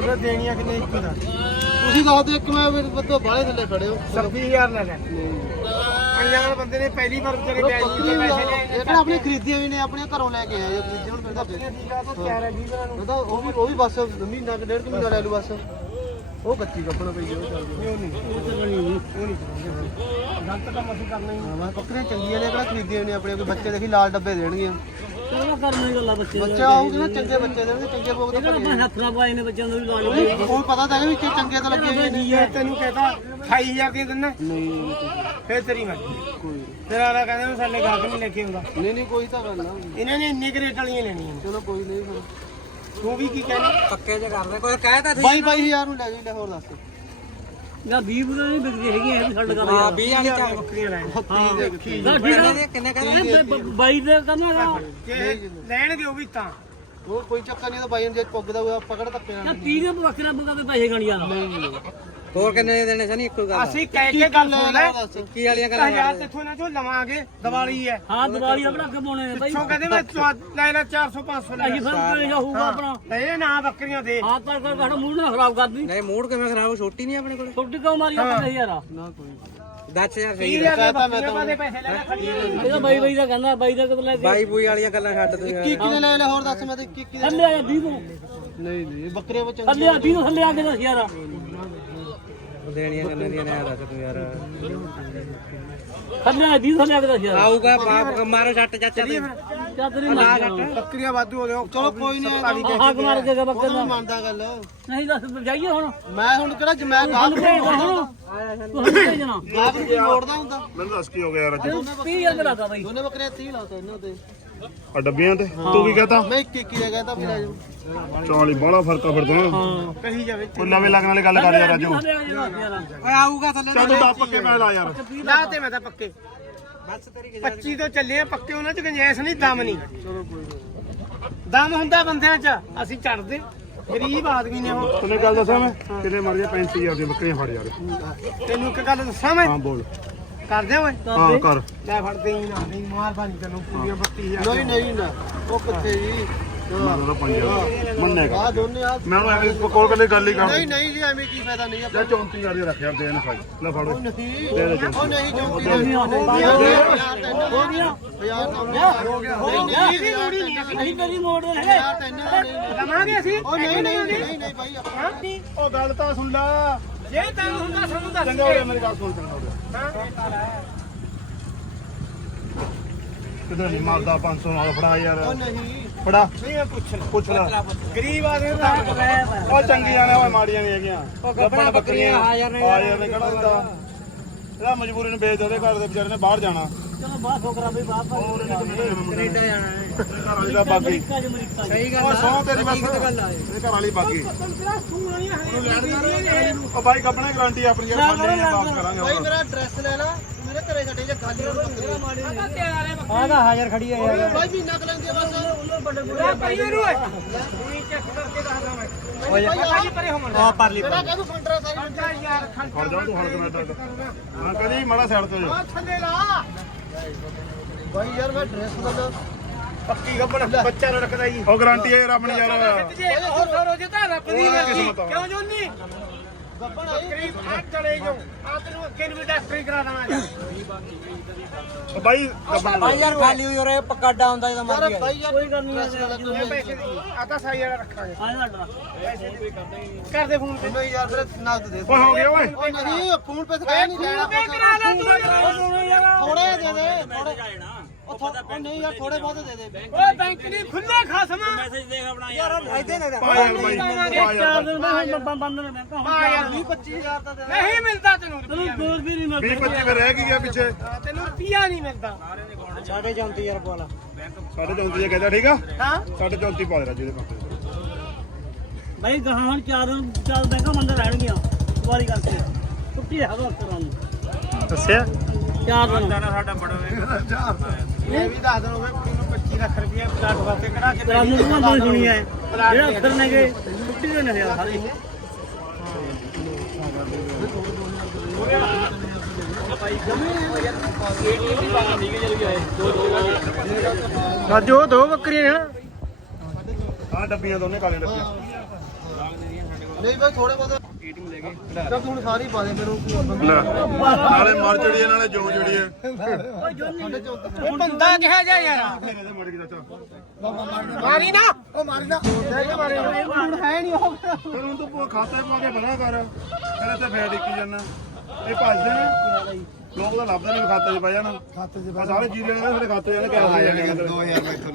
ਉਹਦਾ ਦੇਣੀਆਂ ਕਿੰਨੇ ਇੱਕ ਦਾ ਤੁਸੀਂ ਦੱਸ ਦਿਓ ਇੱਕ ਮੈਂ ਬੱਤੋਂ ਬਾਹਲੇ ਥੱਲੇ ਖੜੇ ਹੋ। 26000 ਲੈ ਲੈ ਅਣਜਾਣ ਬੰਦੇ ਨੇ ਪਹਿਲੀ ਵਾਰ ਵਿਚਾਰੇ ਪੈਸੇ ਇਹ ਆਪਣੀ ਖਰੀਦੀਆਂ ਵੀ ਨੇ ਆਪਣੀਆਂ ਘਰੋਂ ਲੈ ਕੇ ਆਏ ਆ ਖਰੀਦੀਆਂ ਹੁਣ ਫਿਰਦਾ ਬੱਕਰੀਆਂ ਠੀਕ ਆ ਤਾਂ ਤਿਆਰ ਹੈ 20 ਦਿਨਾਂ ਨੂੰ ਉਹ ਵੀ ਉਹ ਵੀ ਬਸ ਮਹੀਨਾ ਕਿ ਡੇਢ ਕੁ ਮਹੀਨਾ ਲੈ ਲੂ ਬਸ। ਉਹ ਕੱਚੀ ਕੱਪਣਾ ਪਈ ਉਹ ਚੱਲਦੀ ਉਹ ਨਹੀਂ? ਉਹ ਨਹੀਂ। ਗਲਤ ਕੰਮ ਅਸੀਂ ਕਰਨਾ ਹੀ ਹਾਂ ਬੱਕਰੀਆਂ ਚੰਗੀਆਂ ਨੇ ਕਿਹੜਾ ਖਰੀਦੀਆਂ ਨੇ ਆਪਣੇ ਕੋਈ ਬੱਚੇ ਦੇਖੀ ਲਾਲ ਡੱਬੇ ਦੇਣਗੀਆਂ ਚਲੋ ਕਰਨੇ ਗੱਲਾਂ ਬੱਚੇ ਬੱਚਾ ਆਊਗੀ ਨਾ ਚੰਗੇ ਬੱਚੇ ਦੇਣਗੇ ਚੰਗੇ ਭੋਗ ਤਾਂ ਆਪਾਂ ਹੱਥ ਨਾਲ ਪਾਏ ਨੇ ਬੱਚਿਆਂ ਨੂੰ ਵੀ ਲਾ ਨਹੀਂ, ਉਹ ਪਤਾ ਤਾਂ ਹੈ ਵੀ ਕਿ ਚੰਗੇ ਤਾਂ ਲੱਗੇ ਹੋਏ ਨੇ। ਨਹੀਂ ਤੈਨੂੰ ਕਹਤਾ 28000 ਦੀਆਂ ਦਿੰਨਾ ਨਹੀਂ ਫੇਰ ਤੇਰੀ ਮਰਜ਼ੀ। ਕੋਈ ਤੇਰਾ ਵਾਲਾ ਕਹਿੰਦਾ ਮੈਂ ਸਾਡੇ ਗਾਹਕ ਨਹੀਂ ਲੈ ਕੇ ਆਉਂਦਾ। ਨਹੀਂ ਨਹੀਂ ਕੋਈ ਤਾਂ ਗੱਲ ਇਹਨਾਂ ਨੇ ਇੰਨੇ ਗ੍ਰੇਟ ਵਾਲੀਆਂ ਲੈਣੀਆਂ। ਚਲੋ ਕੋਈ ਨਹੀਂ ਫਿਰ। ਤੂੰ ਵੀ ਕੀ ਕਹਿਣਾ? ਪੱਕੇ ਜੇ ਕਰਦੇ ਕੋਈ ਕਹਿ ਤਾਂ ਬਾਈ ਬਾਈ ਹਜ਼ਾਰ ਨੂੰ ਲੈ ਜੀ ਲੈ ਹੋਰ ਦੱਸ। ਨਾ 20 ਬੁਰਾ ਨਹੀਂ ਵਿਕਦੀ ਹੈਗੀ ਇਹ ਵੀ ਛੱਡ ਕਰ ਯਾਰ 20 ਵਾਲੀ ਬੱਕਰੀਆਂ ਲੈਣ। ਹੱਤੀ ਦੇ ਕੀ ਨਾ ਠੀਕ ਕਿੰਨੇ ਕਹਿੰਦੇ ਬਾਈ ਦੇ ਕਰਨਾ ਜੇ ਲੈਣਗੇ ਉਹ ਵੀ ਤਾਂ। ਹੋਰ ਕੋਈ ਚੱਕਰ ਨਹੀਂ ਤਾਂ ਬਾਈ ਨੂੰ ਜੇ ਪੁੱਗਦਾ ਹੋਇਆ ਪਕੜ ਧੱਪੇ ਨਾਲ ਨਾ 30 ਦੇ ਬੱਕਰਾ ਬੁਗਾ ਦੇ ਪੈਸੇ ਗਣੀਆਂ ਹੋਰ ਕਿੰਨੇ ਦੇਣੇ ਸਨ? ਇੱਕੋ ਗੱਲ। ਅਸੀਂ ਕਹਿ ਕੇ ਗੱਲ ਸੁਣ ਲੈ। ਕੀ ਵਾਲੀਆਂ ਤਾਂ ਗੱਲਾਂ ਯਾਰ ਤੇਥੋਂ ਨਾ ਜੋ ਲਵਾਂਗੇ ਦੀਵਾਲੀ ਹੈ। ਹਾਂ ਦੀਵਾਲੀ ਆਪਣਾ ਅੱਗੇ ਪਾਉਣੇ ਨੇ ਬਾਈ। ਪਿੱਛੋਂ ਕਹਿੰਦੇ ਮੈਂ ਲੈ ਲੈ 400 500 ਲੈ ਅਸੀਂ ਫਿਰ ਹੋਊਗਾ ਆਪਣਾ। ਇਹ ਨਾ ਬੱਕਰੀਆਂ ਦੇ। ਆਪ ਪਰ ਕਰ ਘੜ ਮੂਡ ਨਾ ਖਰਾਬ ਕਰਦੀ ਨਹੀਂ ਮੂਡ ਕਿਵੇਂ ਖਰਾਬ? ਛੋਟੀ ਨਹੀਂ ਆਪਣੇ ਕੋਲ? ਛੋਟੀ ਕਿਉਂ ਮਾਰੀ ਆਪਾਂ ਯਾਰ? ਨਾ ਕੋਈ 10000 ਸਹੀ 30000 ਦੇ ਬੱਕਰੀਆਂ ਪਾ ਦੇ ਪੈਸੇ ਲੈ ਲੈ ਖੜੀਆਂ ਇਹਦਾ ਬਾਈ ਬਾਈ ਦਾ ਕਹਿੰਦਾ ਬਾਈ ਦਾ ਕਦ ਲੈ ਬਾਈ ਬੂਈ ਵਾਲੀਆਂ ਗੱਲਾਂ ਛੱਡ ਤੂੰ ਯਾਰ ਕੀ ਕੀ ਨੇ ਲੈ ਲੈ ਹੋਰ ਦੱਸ ਮੈਂ ਤੇ ਕੀ ਕੀ ਦੇ ਥੱਲੇ ਆ 20 ਤੋਂ ਨਹੀਂ ਨਹੀਂ ਬੱਕਰੀਆਂ ਵਿੱਚ ਥੱਲੇ ਆ 20 ਤੋਂ ਥੱਲੇ ਆ ਕੇ ਦੱਸ ਯਾਰ। ਦੇਣੀਆਂ ਕਿੰਨੇ ਦੀਆਂ ਨੇ ਆ ਦੱਸ ਤੂੰ ਯਾਰ। ਥੱਲੇ ਆ 20 ਥੱਲੇ ਆ ਕੇ ਦੱਸ ਯਾਰ। ਆਊਗਾ ਬਾਪ ਮਾਰੋ ਛੱਟ ਚਾਚਾ ਤੇ ਚਾਦਰੀ ਮਾਰ ਬੱਕਰੀਆਂ ਵਾਧੂ ਹੋ ਜਾਓ ਚਲੋ ਕੋਈ ਨਹੀਂ ਹਾਕ ਮਾਰ ਕੇ ਬੱਕਰ ਉਹ ਮੰਨਦਾ ਗੱਲ। ਨਹੀਂ ਦੱਸ ਜਾਈਏ ਹੁਣ। ਮੈਂ ਹੁਣ ਕਿਹੜਾ ਜ- ਮੈਂ ਗਾਹਕ ਹੁਣ। ਭੇਜ ਹੁਣ ਤੂੰ ਹੁਣ ਭੇਜਣਾ ਗਾਹਕ ਨੂੰ ਕੀ ਮੋੜਦਾ ਹੁੰਦਾ ਮੈਨੂੰ ਦੱਸ ਕੀ ਹੋ ਗਿਆ ਯਾਰ ਅੱਜ ਤੈਨੂੰ 30000 ਰੁਪਏ ਲਾਤਾ ਬਾਈ ਦੋਨੇ ਬੱਕਰੀਆਂ 30 ਲਾਤਾ ਇਹਨਾਂ ਤੇ ਆ ਡੱਬੀਆਂ ਤੇ? ਤੂੰ ਕੀ ਕਹਤਾ? ਮੈਂ ਇੱਕ ਇੱਕ ਹੀ ਦਾ ਕਹਿੰਦਾ ਵੀ ਲੈ ਜਾਓ ਚਾਲੀ ਬਾਹਲਾ ਫ਼ਰਕ ਆ ਫਿਰ ਤਾਂ। ਹਾਂ ਕਹੀ ਜਾਵੇ ਕੋਈ ਨਵੇਂ ਲੱਗਣ ਵਾਲੀ ਗੱਲ ਕਰ ਯਾਰ ਅੱਜ। ਓਏ ਆਊਗਾ ਥੱਲੇ ਚੱਲ ਤੂੰ ਤਾਂ। ਪੱਕੇ ਪੈ ਲਾ ਯਾਰ। ਲਾ ਤੇ ਮੈਂ ਤਾਂ ਪੱਕੇ। ਬਸ ਤੇਰੀ 25 ਤੋਂ ਚੱਲੇ ਆ ਪੱਕੇ ਉਹਨਾਂ ਚ ਗੰਜੈਸ ਨਹੀਂ ਦਮ ਨਹੀਂ। ਦਮ ਹੁੰਦਾ ਬੰਦਿਆਂ ਚ ਅਸੀਂ ਚੜਦੇ। ਗਰੀਬ ਆਦਮੀ ਨੇ ਉਹ ਤੈਨੂੰ ਗੱਲ ਦੱਸਾਂ ਮੈਂ? ਕਿੰਨੇ ਮਰ ਗਿਆ 35000 ਦੀਆਂ ਬੱਕਰੀਆਂ ਫੜ ਯਾਰ। ਤੈਨੂੰ ਇੱਕ ਗੱਲ ਦੱਸਾਂ ਮੈਂ? ਹਾਂ ਬੋਲ। ਕਰਦੇ ਓਏ। ਹਾਂ ਕਰ। ਲੈ ਫੜਦੇ ਹੀ ਨਾ ਨਹੀਂ ਮਿਹਰਬਾਨੀ ਤੈਨੂੰ ਪੂਰੀਆਂ 32000 ਨਹੀਂ ਨਹੀਂ ਨਾ। ਉਹ ਕਿੱਥੇ ਜੀ? ਮੈਂ ਉਹਦਾ 5000 ਮੰਨੇਗਾ ਆ ਦੋਨੇ ਆ ਮੈਂ ਉਹਨੂੰ ਐਵੇਂ ਕੋਲ ਕੱਲੇ ਗੱਲ ਹੀ ਕਰ ਨਹੀਂ ਨਹੀਂ ਜੀ ਐਵੇਂ ਕੀ ਫਾਇਦਾ ਨਹੀਂ ਆਪਾਂ। ਜਾਂ 34000 ਦੀ ਰੱਖਿਆ ਦੇ ਇਹਨੂੰ ਫੜ ਲੈ ਫੜੋ। ਨਹੀਂ ਦੇ ਦੇ ਚੌਂਤੀ। ਉਹ ਨਹੀਂ ਚੌਂਕੀ ਨਹੀਂ ਹੋ ਗਿਆ। ਹੋ ਗਿਆ। ਯਾਰ ਹੋ ਗਿਆ। ਨਹੀਂ ਨਹੀਂ ਲੋੜੀ ਨਹੀਂ ਅਸੀਂ ਨਹੀਂ ਮੇਰੀ ਮੋੜ ਦੇ ਹੈਗੇ। ਯਾਰ ਤੈਨੂੰ ਨਹੀਂ ਲਵਾਂਗੇ ਅਸੀਂ? ਉਹ ਨਹੀਂ ਨਹੀਂ ਨਹੀਂ ਨਹੀਂ ਭਾਈ ਆਪਾਂ ਉਹ ਗੱਲ ਤਾਂ ਸੁਣ ਲੈ। ਜੇ ਤੈਨੂੰ ਹੁੰਦਾ ਸਾਨੂੰ ਦੱਸ ਚੰਗਾ ਹੋ ਗਿਆ ਮੇਰੀ ਗੱਲ ਸੁਣ ਚੰਗਾ ਹੋ ਗਿਆ। ਕਿਧਰ ਨਹੀਂ ਮਾਰਦਾ 500 ਨਾਲ ਫੜਾ ਯਾਰ। ਉਹ ਨਹੀਂ। ਫੜਾ। ਨਹੀਂ ਮੈਂ ਪੁੱਛ ਲੈ। ਪੁੱਛ ਲੈ। ਗਰੀਬ ਆਦਮੀ ਦਾ ਉਹ ਚੰਗੀਆਂ ਨੇ ਓਏ ਮਾੜੀਆਂ ਨਹੀਂ ਹੈਗੀਆਂ। ਗੱਪਣ ਬੱਕਰੀਆਂ ਹਾਜ਼ਰ ਨੇ ਆ ਯਾਰ ਨੇ ਕਿਹੜਾ ਦਿੰਦਾ ਇਹਦਾ ਮਜਬੂਰੀ ਨੂੰ ਵੇਚ ਦੇ ਉਹਦੇ ਘਰ ਦੇ ਵਿਚਾਰੇ ਨੇ ਬਾਹਰ ਜਾਣਾ। ਚਲੋ ਬਾਹਰ ਠੋਕਰਾ ਬਈ ਬਾਹਰ ਕੈਨੇਡਾ ਜਾਣਾ ਹੈ। ਘਰ ਵਾਲੀ ਦਾ ਬਾਗੀ। ਸਹੀ ਗੱਲ ਸੌ ਤੇਰੀ ਬਸ। ਹਕੀਕਤ ਗੱਲ ਆ ਇਹ। ਇਹਦੇ ਘਰ ਵਾਲੀ ਬਾਗੀ। ਤੇਰਾ ਸੂਣ ਨਹੀਂ ਹੈ। ਉਹ ਬਾਈ ਕੱਪੜੇ ਗਾਰੰਟੀ ਆਪਣੀ ਯਾਰ ਫੜ ਲੈਣੀ ਵਾਪਸ ਕਰਾਂਗੇ ਹੋਰ। ਮੇਰਾ ਐਡਰੈਸ ਲੈ ਲਾ। ਮੇਰੇ ਘਰੇ ਖਾਲੀ ਬੱਕਰੀ। ਆਹ ਤਾਂ ਹਾਜ਼ਰ ਖੜੀ ਹੈ ਯਾਰ। ਭਾਈ ਮਹੀਨਾ ਕੁ ਲੈਂਦੇ ਬਸ। ਲੈ ਪਈਏ ਨੂੰ ਓਏ। ਪੂਰੀ ਚੈੱਕ ਕਰਕੇ ਦੱਸਦਾ ਮੈਂ। ਭਾਈ ਭਾਈ ਪਰੇ ਹੋਮਣ ਆ ਪਰਲੀ ਮੇਰਾ ਕਹਿੰਦਾ ਫੰਡਰਾ ਸਾਈ ਯਾਰ ਖੜ ਜਾ। ਤੂੰ ਹਲਕ ਮੈਂ ਤੱਕ ਹਾਂ ਕਦੀ ਮਾੜਾ ਸਾਈਡ ਤੇ ਜਾ। ਆ ਥੱਲੇ ਲਾ। ਭਾਈ ਯਾਰ ਮੈਂ ਐਡਰੈਸ ਬਦਲ। ਪੱਕੀ ਗੱਬੜ ਬੱਚਾ ਰੜਕਦਾ ਜੀ। ਉਹ ਗਾਰੰਟੀ ਹੈ ਯਾਰ। ਯਾਰ ਹੋਰ ਜੇ ਤਾਂ ਰੱਬ ਦੀ ਉਹ ਮਰਜ਼ੀ ਕਿਸਮਤ ਆ। ਕਿਉਂ ਜੋਨੀ? ਕਰੀਬ ਆ ਚਲੇ ਜੋ। ਆ ਤੈਨੂੰ ਅੱਗੇ ਨੂੰ ਵੀ ਡਾਕਟਰੀ ਕਰਾ ਦੇਣਾ ਉਹ ਬਾਈ ਭਾਈ ਯਾਰ ਖਾਲੀ ਹੋਈ ਔਰ ਪੱਕਾ ਡਾ ਹੁੰਦਾ ਜਦੋਂ ਭਾਈ ਯਾਰ ਕੋਈ ਗੱਲ ਨਹੀਂ ਤੂੰ ਇਹ ਪੈਸੇ ਆ ਤਾਂ ਸਾਈ ਵਾਲਾ ਰੱਖਾਂਗੇ। ਕਰਦੇ ਫੋਨ ਤੇ ਨਹੀਂ ਯਾਰ ਫਿਰ ਨਗਦ ਦੇ ਓਏ ਹੋ ਗਿਆ ਓਏ। ਨਹੀਂ ਫੋਨ ਪੇ ਸਿਖਾਇਆ ਨਹੀਂ ਲੈਣਾ ਤੇ ਕਰਾ ਲੈ ਤੂੰ। ਥੋੜੇ ਦੇ ਦੇ ਥੋੜੇ ਉਹ ਥੋ- ਉਹ ਨਹੀਂ ਯਾਰ ਥੋੜੇ ਬਹੁਤ ਦੇ ਦੇ। ਓਏ ਬੈਂਕ ਨਹੀਂ ਖੁੱਲੇ ਖਸਮਾ ਮੈਸੇਜ ਦੇਖ ਆਪਣਾ ਯਾਰ। ਇੱਥੇ ਨੇ ਪਾ ਯਾਰ ਬਾਈ ਪਾ ਚਾਰ ਯਾਰ ਦਿਨ ਮੈਂ ਬੰਦ ਨੇ ਬੈਂਕ ਆ ਯਾਰ 20 25000 ਦਾ ਦੇ ਦੇ। ਨਹੀਂ ਮਿਲਦਾ ਤੈਨੂੰ ਤੈਨੂੰ ਰੁਪਈਆ ਦੋ ਰੁਪਏ ਨਹੀਂ ਵੀਹ ਮਿਲਦੇ। 25 ਫਿਰ ਰਹਿ ਕੀ ਗਿਆ ਪਿੱਛੇ। ਹਾਂ, ਤੈਨੂੰ ਰੁਪਈਆ ਨਹੀਂ ਮਿਲਦਾ। ਸਾਡੇ 34000 ਪਵਾਲਾ ਸਾਡੇ 34 ਕਹਿੰਦਾ ਠੀਕ ਆ? ਹਾਂ। ਸਾਡੇ 34 ਪਾ ਦੇ ਰਾਜੂ ਦੇ ਪਾਸੇ ਭਾਈ ਗਾਹਾਂ ਹੁਣ ਚਾਰ ਚਾਰ ਬੈਂਕਾਂ ਬੰਦ ਰਹਿਣਗੀਆਂ। ਦੁਬਾਰੀ ਕਰਕੇ ਛੁੱਟੀ ਹੈ ਹਵਾ ਕਰਾਂ ਦੱਸਿਆ? ਚਾਰ ਦਿਨ। ਇਹ ਵੀ ਦੱਸ ਕੁੜੀ ਨੂੰ 25 ਲੱਖ ਰੁਪਈਆ ਪਲਾਟ ਵਾਸਤੇ ਕਢਾ ਕੇ ਤੇਰਾ ਮੂੰਹ ਨਾਲ ਬੋਲ ਸੁਣੀ ਹੈ? ਜਿਹੜਾ ਅਫਸਰ ਨੇਗੇ ਛੁੱਟੀ ਦੇ ਸਾਰੇ ਬੱਕਰੀਆਂ ਨੇ ਹਾਂ ਡੱਬੀਆਂ ਦੋਨੇ ਕਾਲੀਆਂ ਡੱਬੀਆਂ। ਨਹੀਂ ਬਈ ਥੋੜੇ ਬਹੁਤ ਏਟਿੰਗ ਲੈ ਕੇ। ਤਾਂ ਤੂੰ ਸਾਰੀ ਪਾ ਦੇ ਮੈਨੂੰ ਨਾਲੇ ਮਰ ਚੜੀਏ ਨਾਲੇ ਜੋ ਚੜੀਏ ਇਹ ਬੰਦਾ ਕਿਹਾ ਜਾ ਯਾਰ? ਇਹਦੇ ਮੜ ਗਿਆ ਚਾਚਾ ਮਾਰੀ ਨਾ। ਉਹ ਮਾਰਦਾ ਹੁਣ ਹੈ ਨਹੀਂ ਉਹ। ਫਿਰ ਹੁਣ ਤੂੰ ਖਾਤੇ ਪਾ ਕੇ ਬਣਾ ਕਰ। ਇਹਨੇ ਤੇ ਫੇਰ ਡਿੱਕੀ ਜਾਣਾ ਇਹ ਭੱਜਦੇ ਨੇ ਲੋਕ ਲੱਭਦੇ ਨੇ ਖਾਤੇ 'ਚ ਪੈ ਜਾਣ। ਖਾਤੇ 'ਚ ਸਾਰੇ ਜੀਰੇ ਨੇ ਸਾਡੇ ਖਾਤੇ 'ਚ ਜਾਣੇ। ਜਾਣੇ 2000 ਮੈਥੋਂ